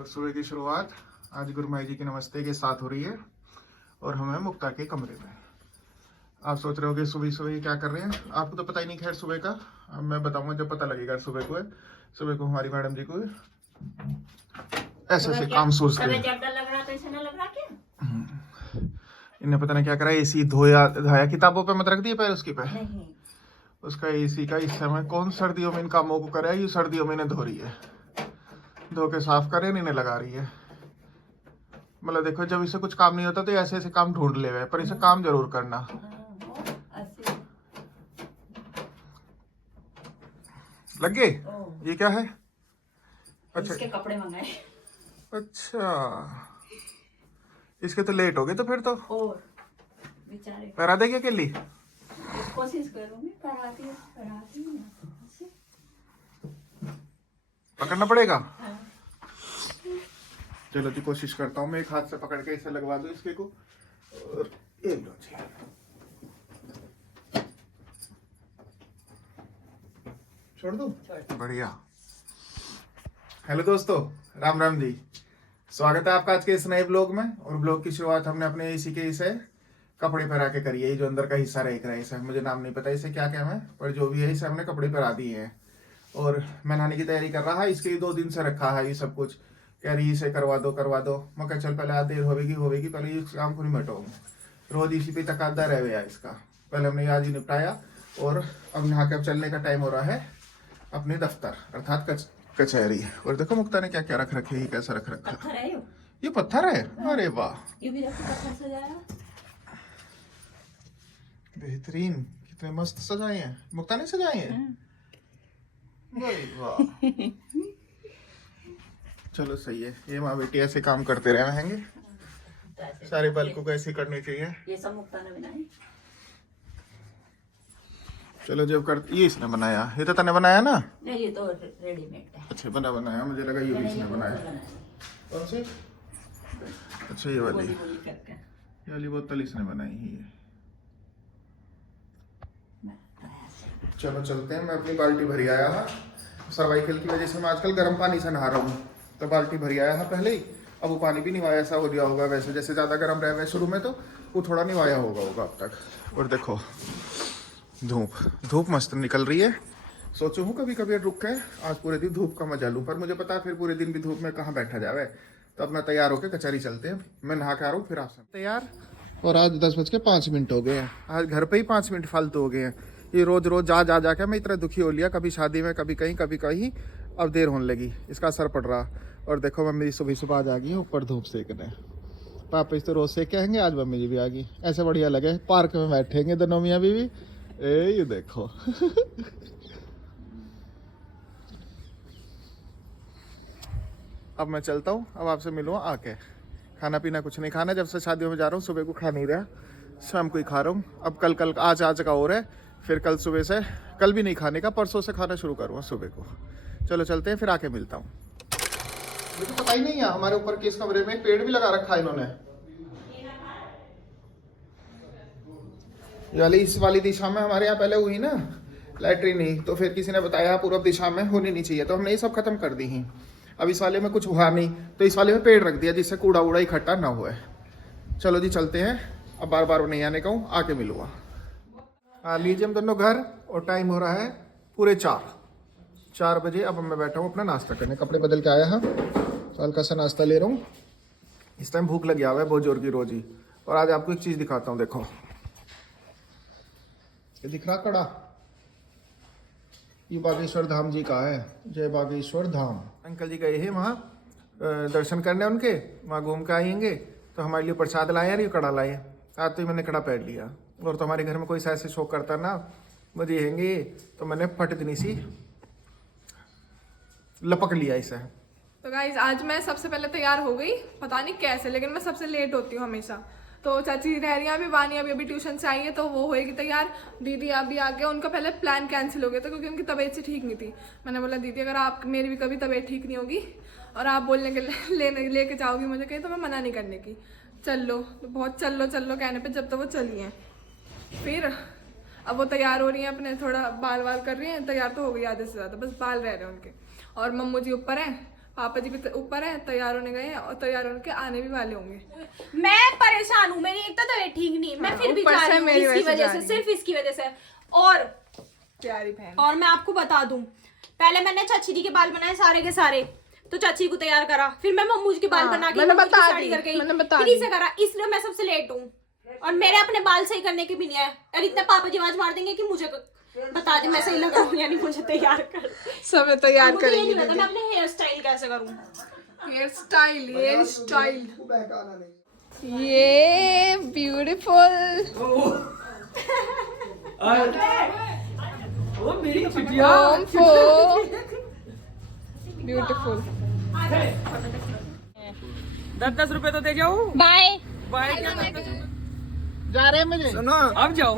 और सुबह की शुरुआत आज गुरु माई जी की नमस्ते के साथ हो रही है और हम हैं मुक्ता के कमरे में। आप सोच रहे हो कि सुबह सुबह क्या कर रहे हैं, आपको तो पता ही नहीं। खैर सुबह का अब मैं बताऊंगा जब पता लगेगा। सुबह को है, सुबह को हमारी मैडम जी को ऐसे ऐसे काम सोचते हैं। इन्हें पता नहीं क्या करा, एसी धोया धाया किताबों पे मत रख दिए पैर उसकी पे उसका एसी का इस समय कौन सर्दियों में इन कामों को करे, ये सर्दियों में इन्हें धो रही है, धो के साफ करे इन्हें लगा रही है। मतलब देखो जब इसे कुछ काम नहीं होता तो ऐसे ऐसे काम ढूंढ ले गए, पर इसे काम जरूर करना। लग गए? ये क्या है? अच्छा इसके कपड़े मंगाए। अच्छा इसके तो लेट हो गए तो फिर तो और बेचारे करा देगी अकेली। कोशिश करूंगी, कराती हूँ। पकड़ना पड़ेगा। हाँ। चलो जी कोशिश करता हूँ मैं, एक हाथ से पकड़ के इसे लगवा दूं इसके को। और ये लो जी, छोड़ दो। बढ़िया। हेलो दोस्तों, राम राम जी। स्वागत है आपका आज के इस नए ब्लॉग में। और ब्लॉग की शुरुआत हमने अपने इसी के इसे कपड़े पहरा के करी है। जो अंदर का हिस्सा रह रहा है इसे मुझे नाम नहीं पता इसे क्या क्या है, पर जो भी है इसे हमने कपड़े पहरा दिए हैं। और मैं नहाने की तैयारी कर रहा है, इसके लिए 2 दिन से रखा है ये सब कुछ। कह रही इसे करवा दो। मैं कहा चल पहले देर होगी पहले इस काम को निपटाऊँ। रोज इसी पे तकादा रह गया इसका। पहले हमने आज ही निपटाया और अब नहा के चलने का टाइम हो रहा है अपने दफ्तर अर्थात कचहरी। और देखो मुक्ता ने क्या क्या रख रखे, ये कैसा रख रखा है ये पत्थर है। अरे वाह, ये भी देखो पत्थर सजाया। बेहतरीन, कितने मस्त सजाए हैं। मुक्ता ने सजाए हैं। वाह चलो सही है, ये माँ बेटी ऐसे काम करते रहेंगे। सारे बालकों को ऐसे करनी चाहिए। ये सब मुक्ता ने बनाए। चलो जब कर, ये इसने बनाया, ये तो तने बनाया ना? नहीं ये तो रेडीमेड है। अच्छा बनाया, मुझे लगा ये भी इसने बनाया। कौन सी? अच्छा ये वाली, ये वाली बोतल इसने बनाई है। चलो चलते हैं। मैं अपनी बाल्टी भरी आया था, सर्वाइकल की वजह से मैं आजकल गर्म पानी से नहा रहा हूँ, तो बाल्टी भरी आया था पहले ही। अब वो पानी भी निवाया ऐसा हो गया होगा, वैसे जैसे ज़्यादा गर्म रहे शुरू में तो वो थोड़ा निवाया होगा अब तक। और देखो धूप मस्त निकल रही है। सोचू हूँ कभी कभी रुक के आज पूरे दिन धूप का मजा लूँ, पर मुझे पता है फिर पूरे दिन भी धूप में कहाँ बैठा जावे। तो अब मैं तैयार होकर कचहरी चलते हैं। मैं नहा के आ रहा हूँ फिर आपसे तैयार। और आज 10:05 हो गए हैं। आज घर पे ही 5 मिनट फालतू हो गए हैं। ये रोज जा के मैं इतना दुखी हो लिया, कभी शादी में कभी कहीं। अब देर होने लगी, इसका असर पड़ रहा। और देखो मम्मी सुबह आज आ गई ऊपर धूप सेकने। पापा इस तो रोज सेक के आएंगे, आज मम्मी जी भी आ गई। ऐसे बढ़िया लगे पार्क में बैठेंगे दोनों मियाँ बीवी। ये देखो अब मैं चलता हूँ, अब आपसे मिलूँ आके। खाना पीना कुछ नहीं खाना, जब से शादियों में जा रहा हूँ सुबह को खा नहीं रहा, शाम को ही खा रहा हूँ। अब कल आज का और है, फिर कल सुबह से, कल भी नहीं खाने का, परसों से खाना शुरू करूँगा सुबह को। चलो चलते हैं, फिर आके मिलता हूँ। मुझे पता ही नहीं है हमारे ऊपर किस कमरे में पेड़ भी लगा रखा है इन्होंने। इस वाली दिशा में हमारे यहाँ पहले हुई ना लैट्रिन ही, तो फिर किसी ने बताया पूर्व दिशा में होनी नहीं चाहिए, तो हमने ये सब खत्म कर दी ही। अब इस वाले में कुछ हुआ नहीं, तो इस वाले में पेड़ रख दिया जिससे कूड़ा वूड़ा इकट्ठा ना हुआ। चलो जी चलते हैं, अब बार बार नहीं आने का हूँ, आके मिलूँगा। आ लीजिए हम दोनों घर, और टाइम हो रहा है पूरे 4 बजे। अब मैं बैठा हूँ अपना नाश्ता करने, कपड़े बदल के आया है, तो हल्का सा नाश्ता ले रहा हूँ। इस टाइम भूख लगी हुआ है बहुत जोर की रोज ही। और आज आपको एक चीज़ दिखाता हूँ, देखो ये दिख रहा कड़ा, ये बागेश्वर धाम जी का है। जय बागेश्वर धाम। अंकल जी गए हैं वहाँ दर्शन करने उनके, वहाँ घूम के आएंगे, तो हमारे लिए प्रसाद लाए और ये कड़ा लाए। आज तो मैंने कड़ा पहन लिया, और तो हमारे घर में कोई ऐसे शौक करता ना मुझे येंगे, तो मैंने फटदनी सी लपक लिया इसे। तो गाइज आज मैं सबसे पहले तैयार हो गई, पता नहीं कैसे, लेकिन मैं सबसे लेट होती हूँ हमेशा। तो चाची रह रही हैं अभी, वानी अभी ट्यूशन से आई है, तो वो होएगी तैयार। दीदी अभी आ गया, उनका पहले प्लान कैंसिल हो गया था क्योंकि उनकी तबीयत से ठीक नहीं थी। मैंने बोला दीदी अगर आप मेरी भी कभी तबीयत ठीक नहीं होगी और आप बोलने के लेके जाओगी मुझे कहीं, तो मैं मना नहीं करने की। चल लो, तो बहुत चल लो कहने पर जब तक वो चली हैं। फिर अब वो तैयार हो रही हैं, अपने थोड़ा बाल कर रही हैं, तैयार तो हो गई आधे से ज़्यादा, बस बाल रह रहे हैं उनके। और मम्मू जी ऊपर हैं, पापा जी भी ऊपर है, तैयार होने गए हैं और तैयार होने आने भी वाले होंगे। मैं परेशान हूँ, मेरी एक तो तबीयत ठीक नहीं, मैं फिर भी ऊपर जा से रही हूँ मेरी इसकी वजह से वजह जा से, रही सिर्फ इसकी वजह से। और प्यारी बहन। और मैं आपको बता दूं, पहले मैंने चाची जी के बाल बनाए सारे के सारे, तो चाची को तैयार करा, फिर मैं मम्मू जी के बाल बना के मैंने मम्मू जी की बता साड़ी दी, कर गई, मैंने बता फिर दी। इसे करा, इसलिए मैं सबसे लेट हूँ। और मेरे अपने बाल सही करने के भी नहीं है, और इतने पापा जी आवाज मार देंगे कि मुझे बता दे मैं सही लगा हूँ यानी मुझे तैयार कर। सब तैयार मुझे ये करेंगे। नहीं पता मैं अपने हेयर स्टाइल कैसे करूँ। हेयर स्टाइल ये ब्यूटीफुल। ब्यूटीफुल। 10-10 रुपए तो दे जाओ। Bye bye. जा रहे हैं मुझे सुनो अब जाओ।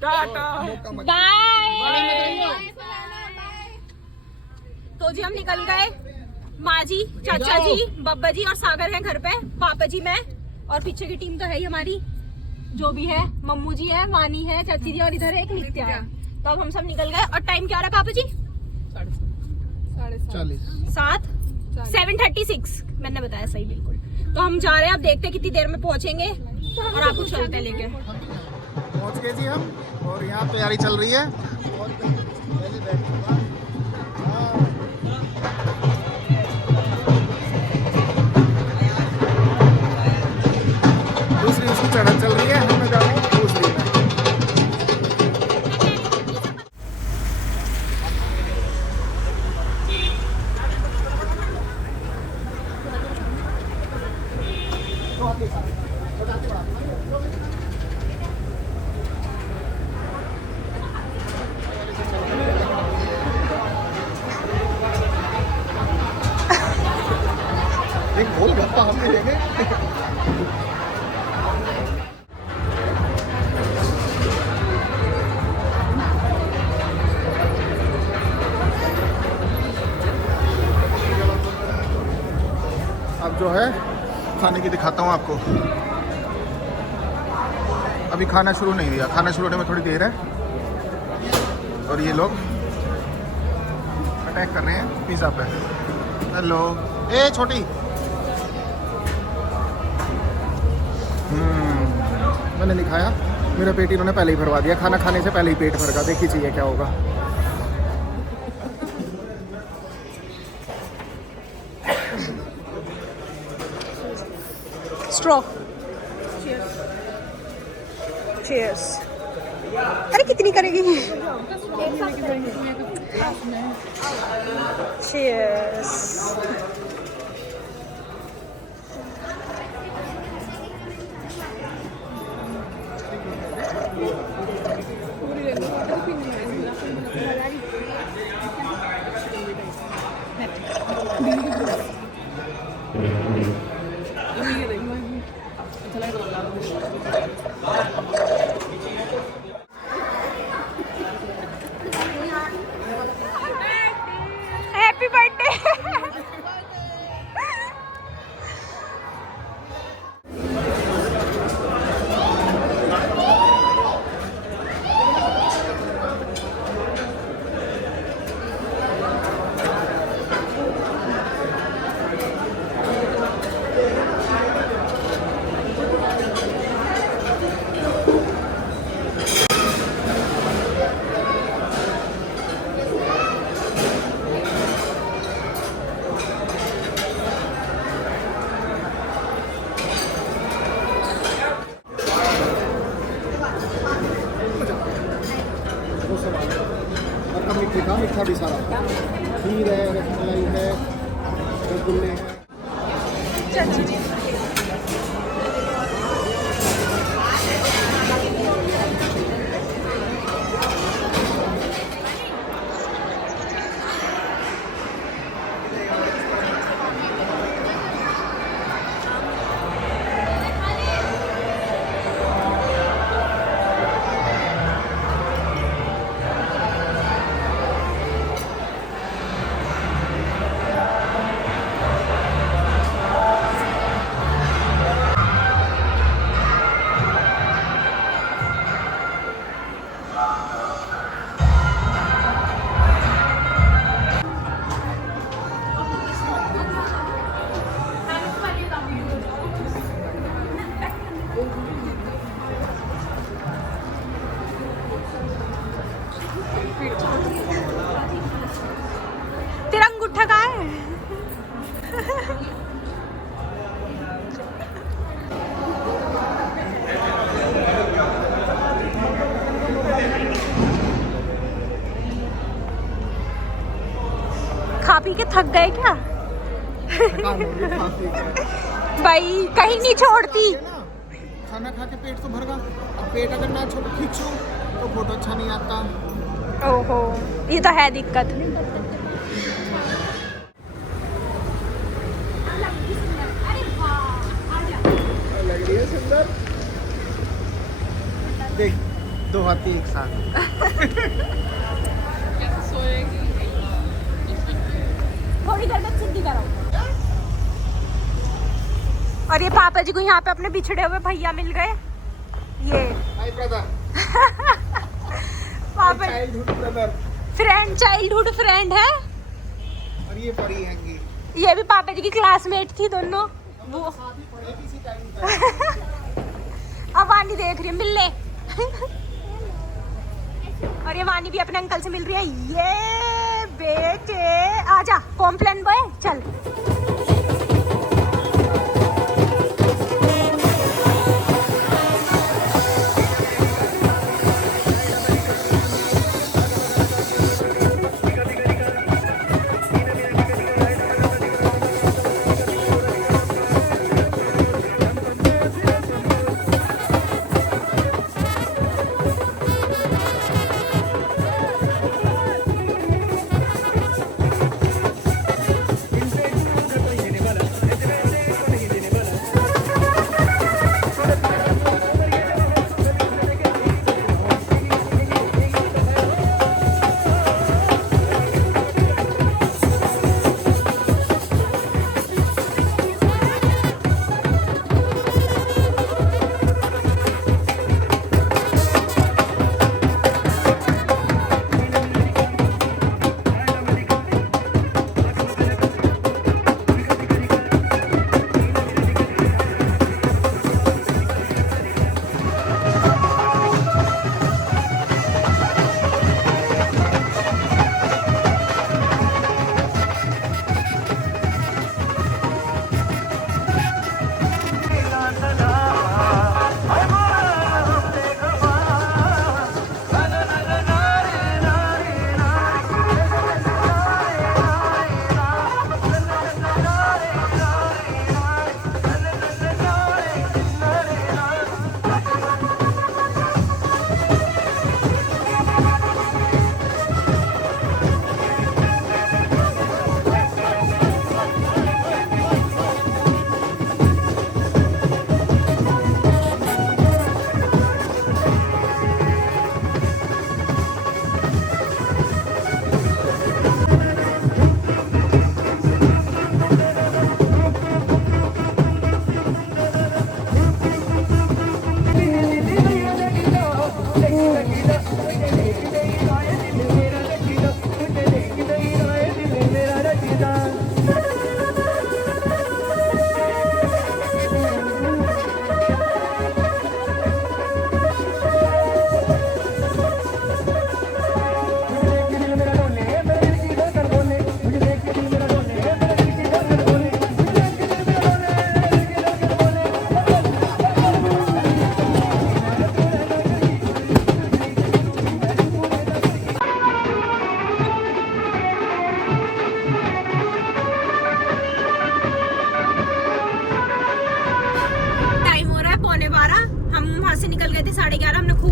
टाटा। बाय। तो जी हम निकल गए, माँ जी, चाचा जी, बब्बा जी और सागर हैं घर पे, पापा जी, मैं और पीछे की टीम तो है ही हमारी, जो भी है, मम्मू जी है, वानी है, चाची जी और इधर है एक नित्या है। तो अब हम सब निकल गए और टाइम क्या रहा पापा जी? 7 7:36 मैंने बताया सही बिल्कुल। तो हम जा रहे हैं, अब देखते हैं कितनी देर में पहुंचेंगे और आपको चलते लेके। पहुंच गए जी हम, और यहाँ तैयारी चल रही है। दूसरी उसकी चढ़त चल रही है, हमें जा रहे हैं दूसरी में। एक गोल गप्पा हमने लेंगे। अब जो है खाने की दिखाता हूँ आपको। अभी खाना शुरू नहीं हुआ, खाना शुरू होने में थोड़ी देर है। और ये लोग अटैक कर रहे हैं पिज़्ज़ा पे। हेलो ए छोटी। मैंने लिखाया, मेरा पेट इन्होंने पहले ही भरवा दिया, खाना खाने से पहले ही पेट भर गया। देखी चाहिए क्या होगा। स्ट्रॉ। चीयर्स। अरे कितनी करेगी? चीयर्स। Happy birthday. मीठे का मीठा भी सारा, खीर है, रसमलाई है, रसगुल्ले हैं। चाची जी खा पी के थक गए क्या? थकान हो गई खा पी के। भाई कहीं नहीं छोड़ती। खाना खा के पेट तो भर गया, अब पेट अगर ना छोड़ खींचो तो फोटो अच्छा नहीं आता। ओहो, ये तो है दिक्कत। लग रही है सुंदर। देख, दो हाथी एक साथ। थोड़ी देर में सीधी करो। और ये पापा जी को यहाँ पे अपने बिछड़े हुए भैया मिल गए। ये हाय ब्रदर। पापा childhood brother. Friend, childhood friend है। और ये परी हैंगी। ये भी पापा जी की क्लासमेट थी दोनों। वो अब वानी देख रही है, मिल ले। और ये वानी भी अपने अंकल से मिल रही है। ये बेटे आजा, कॉम्प्लेन बॉय चल।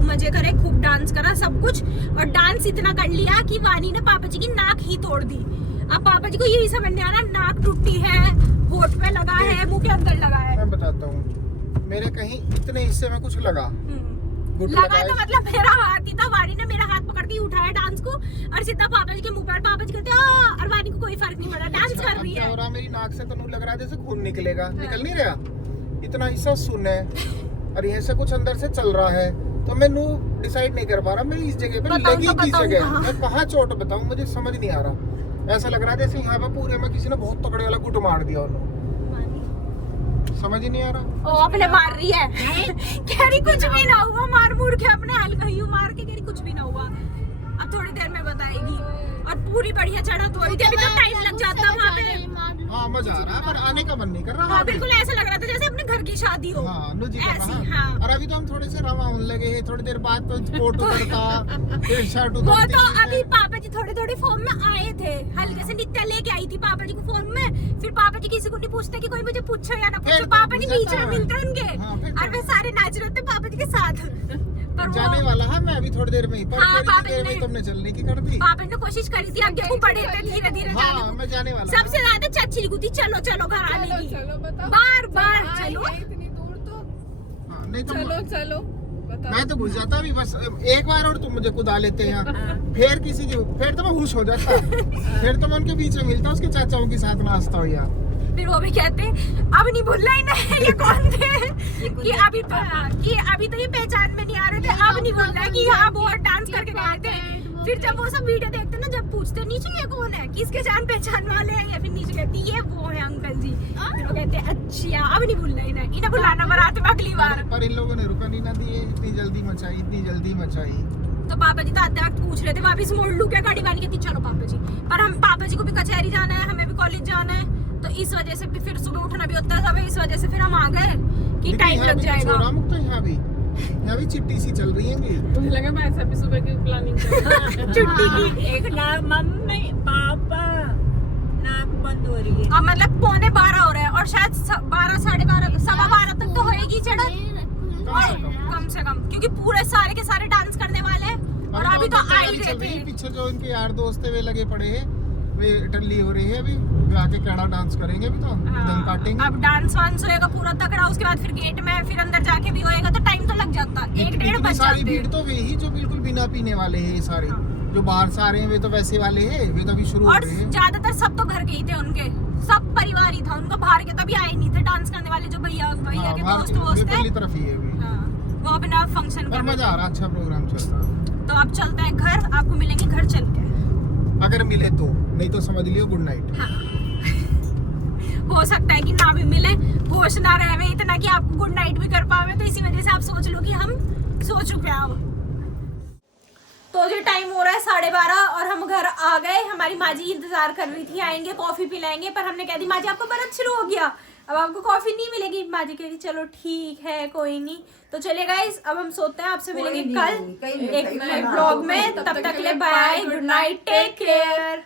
मजे करे, खूब डांस करा, सब कुछ। और डांस इतना कर लिया कि वानी ने पापा जी की नाक ही तोड़ दी। अब पापा जी को यही समझ नहीं आ रहा, नाक टूटी है, होठ पे लगा है, मुंह के अंदर लगा है। मैं बताता हूँ, मेरे कहीं इतने हिस्से में कुछ लगा लगा तो मतलब मेरा हाथ ही था। वानी ने मेरा हाथ पकड़ के उठाया डांस को और सीधा पापा जी के मुंह पर। पापा जी कहते और वानी को कोई फर्क नहीं पड़ा, डांस कर रही है। और मेरी नाक से तो लग रहा है जैसे खून निकलेगा, निकल नहीं रहा। इतना हिस्सा सुन है और यहाँ से कुछ अंदर से चल रहा है, तो मैं डिसाइड नहीं कर पा रहा मैं इस जगह पे लगी किस जगह, मैं कहाँ चोट बताऊं, मुझे समझ नहीं आ रहा। ऐसा लग रहा है जैसे यहाँ पे पूरे में किसी ने बहुत तगड़े वाला गुट मार दिया उन्होंने, समझ ही नहीं आ रहा। ओ अपने मार रही है कह रही कुछ भी ना हुआ, मार मुड़ के अपने हल्का ही मार के कह रही कुछ भी ना हुआ। अब थोड़ी देर में बताएगी। और पूरी बढ़िया चढ़त हो रही थी, अभी तो टाइम लग जाता वहाँ पे। हाँ मजा आ रहा है पर आने का मन नहीं कर रहा। हाँ बिल्कुल ऐसा लग रहा था जैसे अपने घर की शादी हो। हाँ अनु जी का ऐसी, हाँ। हाँ। और अभी तो हम थोड़े से रवा होने लगे हैं, थोड़ी देर बाद तो कोट उतरता फिर शर्ट वो उतरती तो फिर- अभी पापा जी थोड़े थोड़े फॉर्म में आए थे, हल्के से नित्या लेके आई थी पापा जी को फॉर्म में। फिर पापा जी किसी को नहीं पूछते कि कोई मुझे पूछो या ना पूछो, फिर पापा जी पूछा बीच में था। मिलते हैं उनके, हाँ, फिर और वे सारे नाच रहे थे पापा जी के साथ। पर जाने वो वाला है मैं अभी थोड़ी देर में ही, पर हाँ, थोड़ी पापा देर में ने- ही तुमने चलने की कर दी। पापा ने कोशिश करी थी आगे को बढ़े थे धीरे धीरे जाने हाँ को। मैं जाने वाला सबसे ज्यादा चाची गुती चलो चलो घर आने चलो की, चलो बताओ, बार बार जब आई चलो। है इतनी दूर तो हूँ। हाँ, नहीं तो चलो चलो बताओ। मैं तो घुस जाता अभी, बस एक बार और तुम मुझे कुदा लेते हैं फिर किसी की, फिर तो मैं खुश हो जाता, फिर तो मैं उनके बीच में मिलता, उसके चाचाओं के साथ नाचता हो यार। फिर वो भी कहते अब नहीं भूलना ही नहीं ये कौन थे कि अभी तो ये पहचान में नहीं आ रहे थे, अब नहीं भूलना है कि यहाँ बहुत डांस करके गए थे। फिर जब वो सब वीडियो देखते ना, जब पूछते नीचे ये कौन है, किसके जान पहचान वाले हैं, या फिर नीचे कहती ये वो है अंकल जी। फिर वो कहते अच्छा अब नहीं भूलना इन्हें बुलाना बारात में अगली बार। पर इन लोगों ने रुका नहीं ना दिए, इतनी जल्दी मचाई, इतनी जल्दी मचाई। तो पापा जी तो आते वक्त पूछ रहे थे वापिस मोड़ लूं क्या गाड़ी वाली, कहती चलो पापा जी, पर हम पापा जी को भी कचहरी जाना है, हमें भी कॉलेज जाना है, तो इस वजह से फिर सुबह उठना भी होता है, इस वजह से फिर हम आ गए कि लेकिन टाइम यहाँ लग भी जाएगा। छोरा मुक्त है, यहाँ भी चिट्टी सी चल रही है। मुझे लगा मैं ऐसा भी सुबह की प्लानिंग कर छुट्टी की एक ना मम्मी पापा नाक बंद हो रही है। अब मतलब 11:15 हो रहे हैं और शायद 12 साढ़े 12 सवा 12 तक तो होएगी चढ़त, और कम से कम क्योंकि पूरे सारे के सारे डांस करने वाले हैं और अभी तो आ ही रहे थे। पीछे जो इनके यार दोस्त है वे लगे पड़े हैं, वे टल्ली हो रही है अभी, वे आके कैड़ा डांस करेंगे अभी, तो दम काटेंगे। अब डांस वांस होएगा पूरा तगड़ा, उसके बाद फिर गेट में, फिर अंदर जाके भी होएगा, तो टाइम तो लग जाता, 1-1:30 बज सारी जाते। भीड़ तो वे ही जो बिल्कुल बिना पीने वाले हैं, ये सारे जो बाहर से आ रहे हैं वे तो वैसे वाले हैं, वे तो अभी शुरू हो और रहे हैं। ज्यादातर सब तो घर के ही थे उनके, सब परिवार ही था उनका, बाहर के तभी आए नहीं थे डांस करने वाले जो भैया हाँ, के बाहर दोस्त के- वोस्त वे थे। पहली तरफ ही है अभी। हाँ, वो अपना फंक्शन पर कर मजा आ रहा, अच्छा प्रोग्राम चल रहा है। तो अब चलते हैं घर, आपको मिलेंगे घर चल के। अगर मिले तो, नहीं तो समझ लियो गुड नाइट। हो सकता है कि ना भी मिले, होश ना रहे इतना कि आपको गुड नाइट भी कर पावे, तो इसी वजह से आप सोच लो कि हम सो चुके हैं अब। तो जो टाइम हो रहा है 12:30 और हम घर आ गए। हमारी माँ जी इंतजार कर रही थी, आएंगे कॉफी पिलाएंगे, पर हमने कह दी माँ जी आपको बरत शुरू हो गया, अब आपको कॉफी नहीं मिलेगी। माँ जी कह रही चलो ठीक है कोई नहीं। तो चलिए गाइस अब हम सोते हैं, आपसे मिलेंगे कल एक नए ब्लॉग में, तब तक के लिए bye, good night, take care.